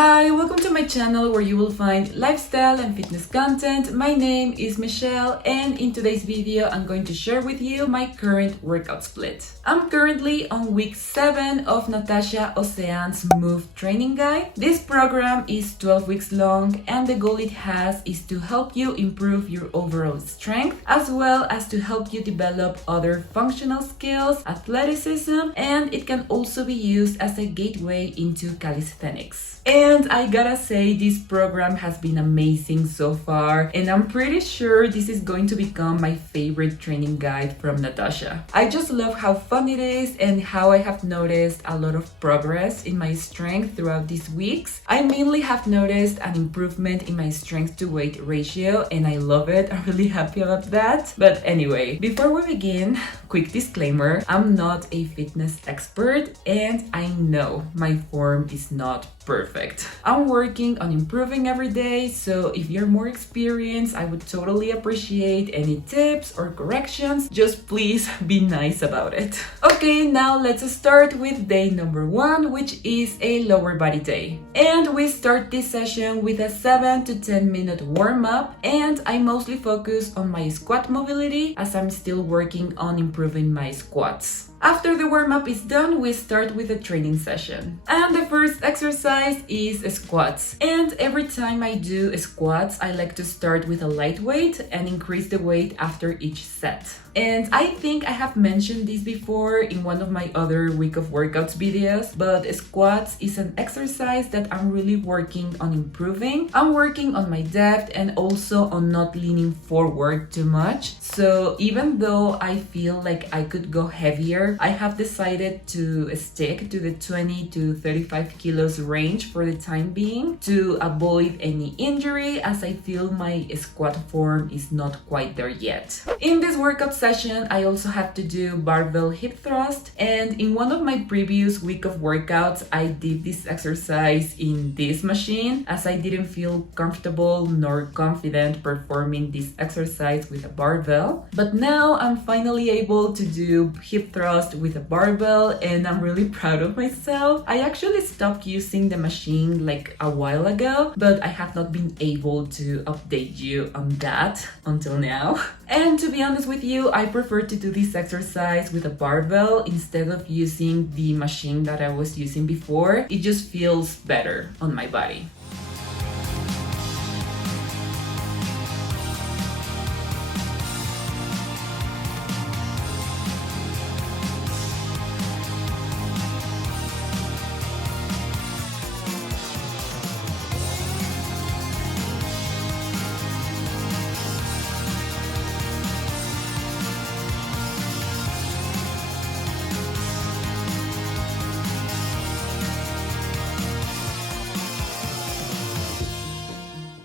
Hi, welcome to my channel where you will find lifestyle and fitness content. My name is Michelle and in today's video I'm going to share with you my current workout split. I'm currently on week 7 of Natacha Océane's Move training guide. This program is 12 weeks long and the goal it has is to help you improve your overall strength as well as to help you develop other functional skills, athleticism, and it can also be used as a gateway into calisthenics. And I gotta say, this program has been amazing so far, and I'm pretty sure this is going to become my favorite training guide from Natacha. I just love how fun it is and how I have noticed a lot of progress in my strength throughout these weeks. I mainly have noticed an improvement in my strength to weight ratio, and I love it. I'm really happy about that. But anyway, before we begin, quick disclaimer, I'm not a fitness expert and I know my form is not perfect. I'm working on improving every day, so if you're more experienced, I would totally appreciate any tips or corrections. Just please be nice about it. Okay, now let's start with day number 1, which is a lower body day. And we start this session with a 7 to 10 minute warm-up, and I mostly focus on my squat mobility as I'm still working on improving my squats. After the warm-up is done, we start with a training session. And the first exercise is squats. And every time I do squats, I like to start with a light weight and increase the weight after each set. And I think I have mentioned this before in one of my other week of workouts videos, but squats is an exercise that I'm really working on improving. I'm working on my depth and also on not leaning forward too much. So even though I feel like I could go heavier, I have decided to stick to the 20 to 35 kilos range for the time being to avoid any injury, as I feel my squat form is not quite there yet. In this workout session, I also have to do barbell hip thrust, and in one of my previous week of workouts, I did this exercise in this machine as I didn't feel comfortable nor confident performing this exercise with a barbell. But now I'm finally able to do hip thrust with a barbell and I'm really proud of myself. I actually stopped using the machine like a while ago, but I have not been able to update you on that until now. And to be honest with you, I prefer to do this exercise with a barbell instead of using the machine that I was using before. It just feels better on my body.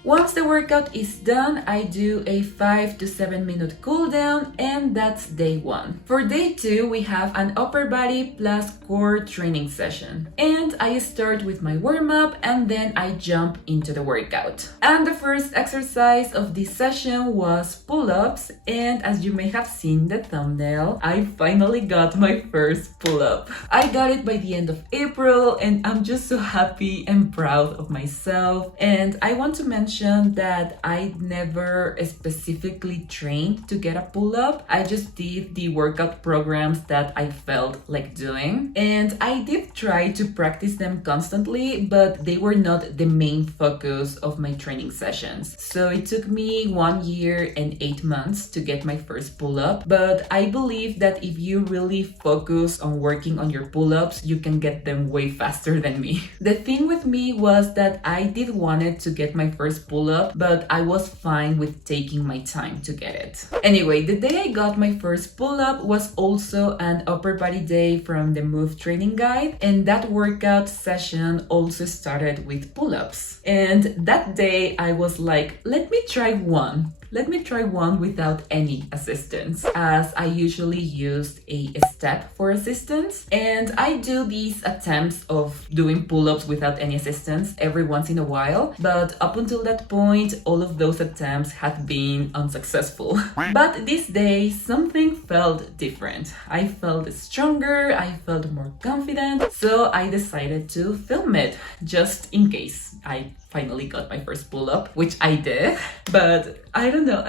Once the workout is done, I do a 5 to 7 minute cool down, and that's day 1. For day 2, we have an upper body plus core training session. And I start with my warm-up and then I jump into the workout. And the first exercise of this session was pull-ups, and as you may have seen the thumbnail, I finally got my first pull-up. I got it by the end of April and I'm just so happy and proud of myself. And I want to mention that I never specifically trained to get a pull-up. I just did the workout programs that I felt like doing. And I did try to practice them constantly, but they were not the main focus of my training sessions. So it took me 1 year and 8 months to get my first pull-up. But I believe that if you really focus on working on your pull-ups, you can get them way faster than me. The thing with me was that I did wanted to get my first pull-up, but I was fine with taking my time to get it. Anyway, the day I got my first pull-up was also an upper body day from the Move training guide, and that workout session also started with pull-ups. And that day I was like, let me try one. let me try one without any assistance, as I usually used a step for assistance. And I do these attempts of doing pull-ups without any assistance every once in a while, but up until that point, all of those attempts had been unsuccessful. But this day, something felt different. I felt stronger, I felt more confident, so I decided to film it, just in case I finally got my first pull-up, which I did. But I don't know,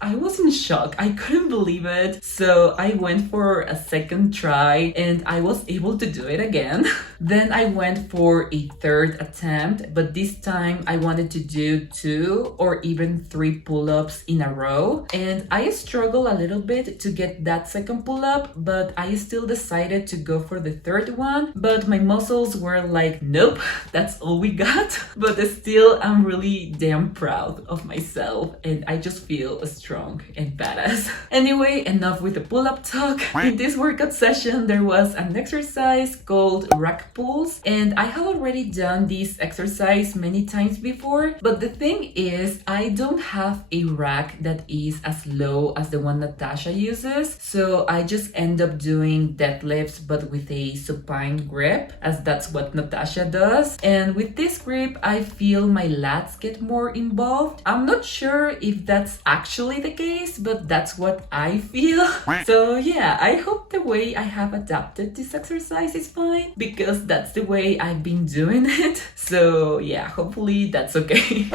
I was in shock. I couldn't believe it. So I went for a second try and I was able to do it again. Then I went for a third attempt, but this time I wanted to do 2 or even 3 pull-ups in a row. And I struggled a little bit to get that second pull-up, but I still decided to go for the third one. But my muscles were like, nope, that's all we got. But still, I'm really damn proud of myself and I just feel strong and badass. Anyway, enough with the pull-up talk. In this workout session, there was an exercise called rack pulls, and I have already done this exercise many times before, but the thing is, I don't have a rack that is as low as the one Natasha uses, so I just end up doing deadlifts but with a supine grip, as that's what Natasha does. And with this grip, I feel my lats get more involved. I'm not sure if that's actually the case, but that's what I feel. So yeah, I hope the way I have adapted this exercise is fine, because that's the way I've been doing it. So yeah, hopefully that's okay.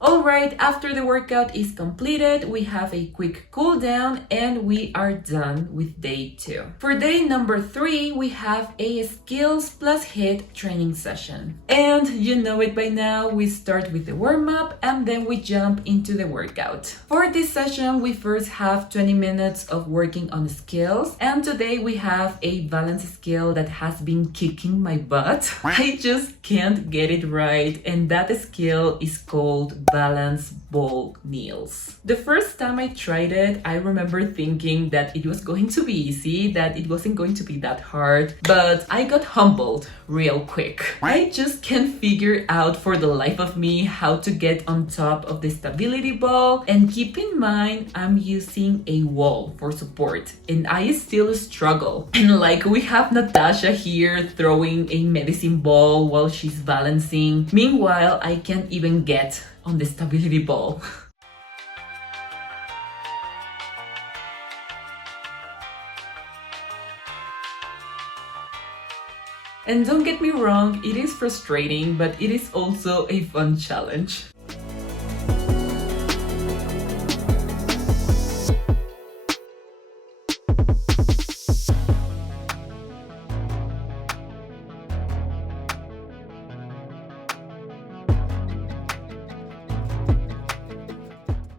Alright, after the workout is completed, we have a quick cool down and we are done with day 2. For day number 3, we have a skills plus HIIT training session. And you know it by now, we start with the warm-up and then we jump into the workout. For this session, we first have 20 minutes of working on skills, and today we have a balance skill that has been kicking my butt. I just can't get it right, and that skill is called balance ball kneels. The first time I tried it, I remember thinking that it was going to be easy, that it wasn't going to be that hard, but I got humbled real quick. I just can't figure out for the life of me how to get on top of the stability ball, and keep in mind I'm using a wall for support and I still struggle. And like, we have Natasha here throwing a medicine ball while she's balancing. Meanwhile, I can't even get on the stability ball. And don't get me wrong, it is frustrating, but it is also a fun challenge.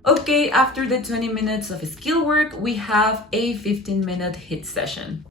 Okay, after the 20 minutes of skill work, we have a 15-minute HIIT session.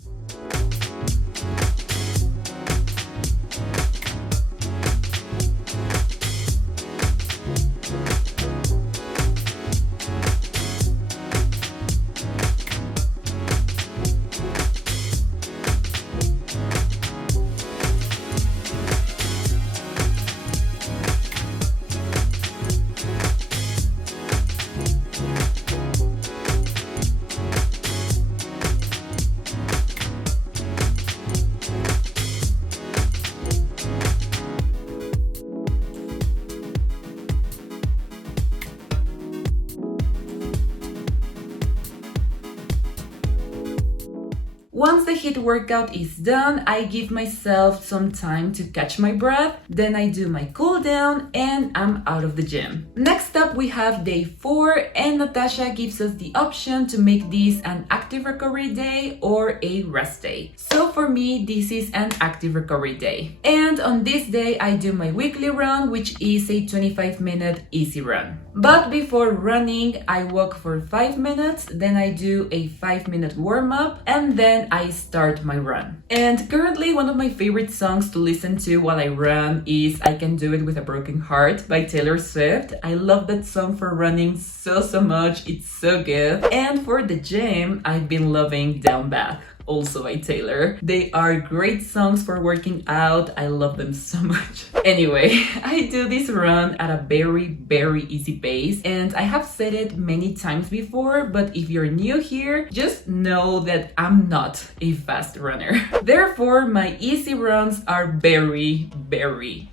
Once the HIIT workout is done, I give myself some time to catch my breath, then I do my cool down and I'm out of the gym. Next up we have day 4 and Natasha gives us the option to make this an active recovery day or a rest day. So for me, this is an active recovery day. And on this day, I do my weekly run, which is a 25-minute easy run. But before running, I walk for 5 minutes, then I do a 5-minute warm-up, and then I start my run. And currently, one of my favorite songs to listen to while I run is I Can Do It With a Broken Heart by Taylor Swift. I love that song for running so much, it's so good. And for the gym, I've been loving Down Bath, also by Taylor. They are great songs for working out. I love them so much. Anyway, I do this run at a very easy pace, and I have said it many times before, but if you're new here, just know that I'm not a fast runner. Therefore, my easy runs are very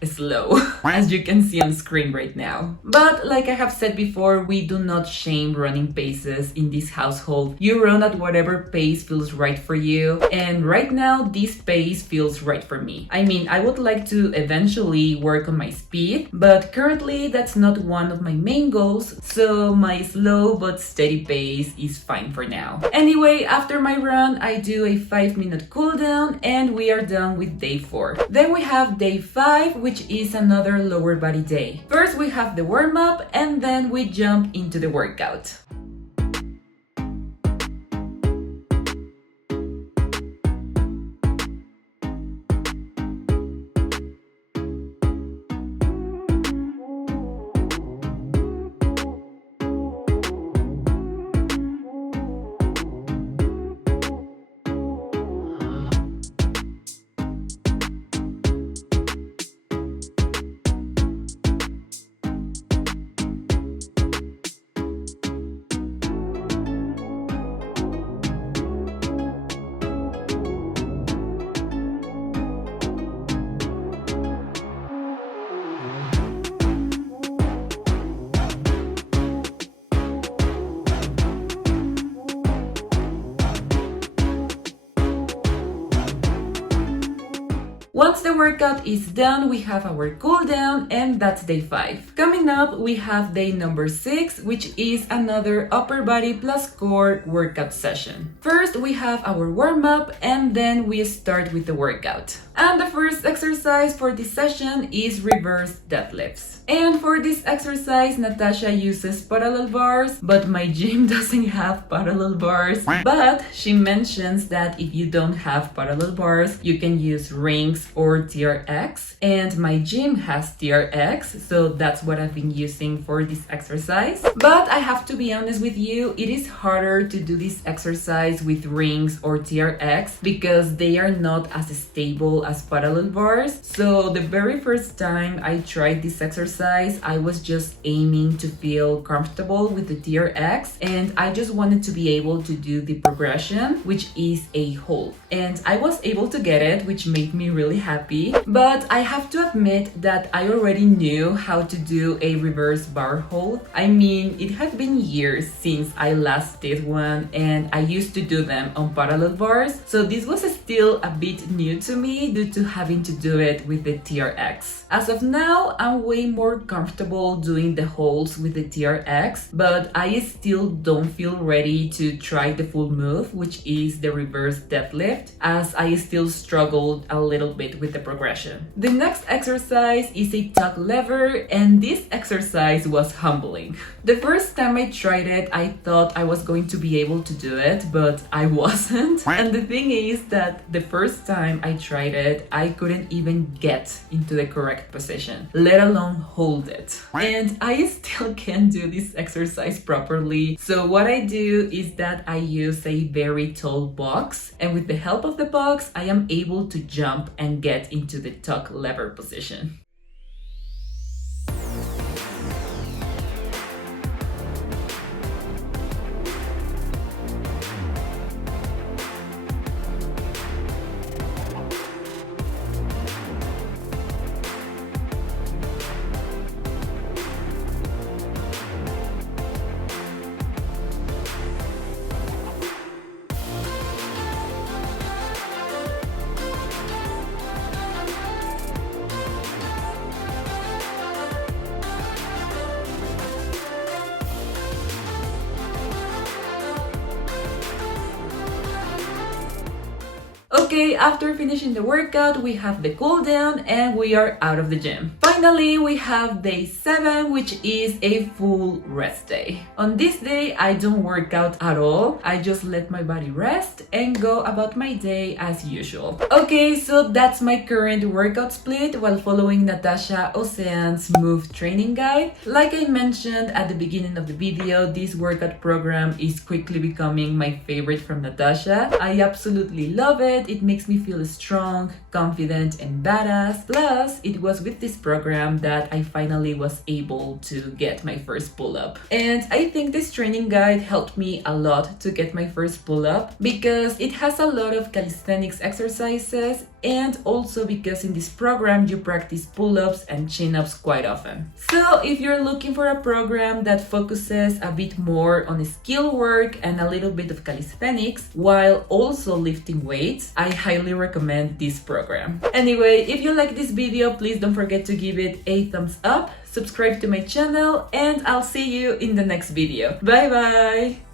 slow, as you can see on screen right now. But like I have said before, we do not shame running paces in this household. You run at whatever pace feels right for you, and right now this pace feels right for me. I mean, I would like to eventually work on my speed, but currently that's not one of my main goals, so my slow but steady pace is fine for now. Anyway, after my run, I do a 5-minute cool down and we are done with day 4. Then we have day 5, which is another lower body day. First we have the warm-up and then we jump into the workout. Once the workout is done, we have our cool down and that's day 5. Coming up, we have day number 6, which is another upper body plus core workout session. First, we have our warm up and then we start with the workout. And the first exercise for this session is reverse deadlifts. And for this exercise, Natasha uses parallel bars, but my gym doesn't have parallel bars. But she mentions that if you don't have parallel bars, you can use rings or TRX. And my gym has TRX, so that's what I've been using for this exercise. But I have to be honest with you, it is harder to do this exercise with rings or TRX because they are not as stable as parallel bars. So the very first time I tried this exercise, I was just aiming to feel comfortable with the TRX, and I just wanted to be able to do the progression, which is a hold. And I was able to get it, which made me really happy. But I have to admit that I already knew how to do a reverse bar hold. I mean, it has been years since I last did one, and I used to do them on parallel bars. So this was still a bit new to me due to having to do it with the TRX. As of now, I'm way more comfortable doing the holds with the TRX, but I still don't feel ready to try the full move, which is the reverse deadlift, as I still struggled a little bit with the progression. The next exercise is a tuck lever, and this exercise was humbling. The first time I tried it, I thought I was going to be able to do it, but I wasn't. And the thing is that the first time I tried it, I couldn't even get into the correct position, let alone hold it. And I still can't do this exercise properly. So what I do is that I use a very tall box, and with the help of the box, I am able to jump and get into the tuck lever position. Okay, after finishing the workout, we have the cool down and we are out of the gym. Finally, we have day 7, which is a full rest day. On this day, I don't work out at all. I just let my body rest and go about my day as usual. Okay, so that's my current workout split while following Natacha Océane's Move training guide. Like I mentioned at the beginning of the video, this workout program is quickly becoming my favorite from Natacha. I absolutely love it. It makes me feel strong, confident, and badass. Plus, it was with this program that I finally was able to get my first pull-up. And I think this training guide helped me a lot to get my first pull-up because it has a lot of calisthenics exercises, and also because in this program you practice pull-ups and chin-ups quite often. So if you're looking for a program that focuses a bit more on skill work and a little bit of calisthenics while also lifting weights, I highly recommend this program. Anyway, if you like this video, please don't forget to give it a thumbs up, subscribe to my channel, and I'll see you in the next video. Bye bye!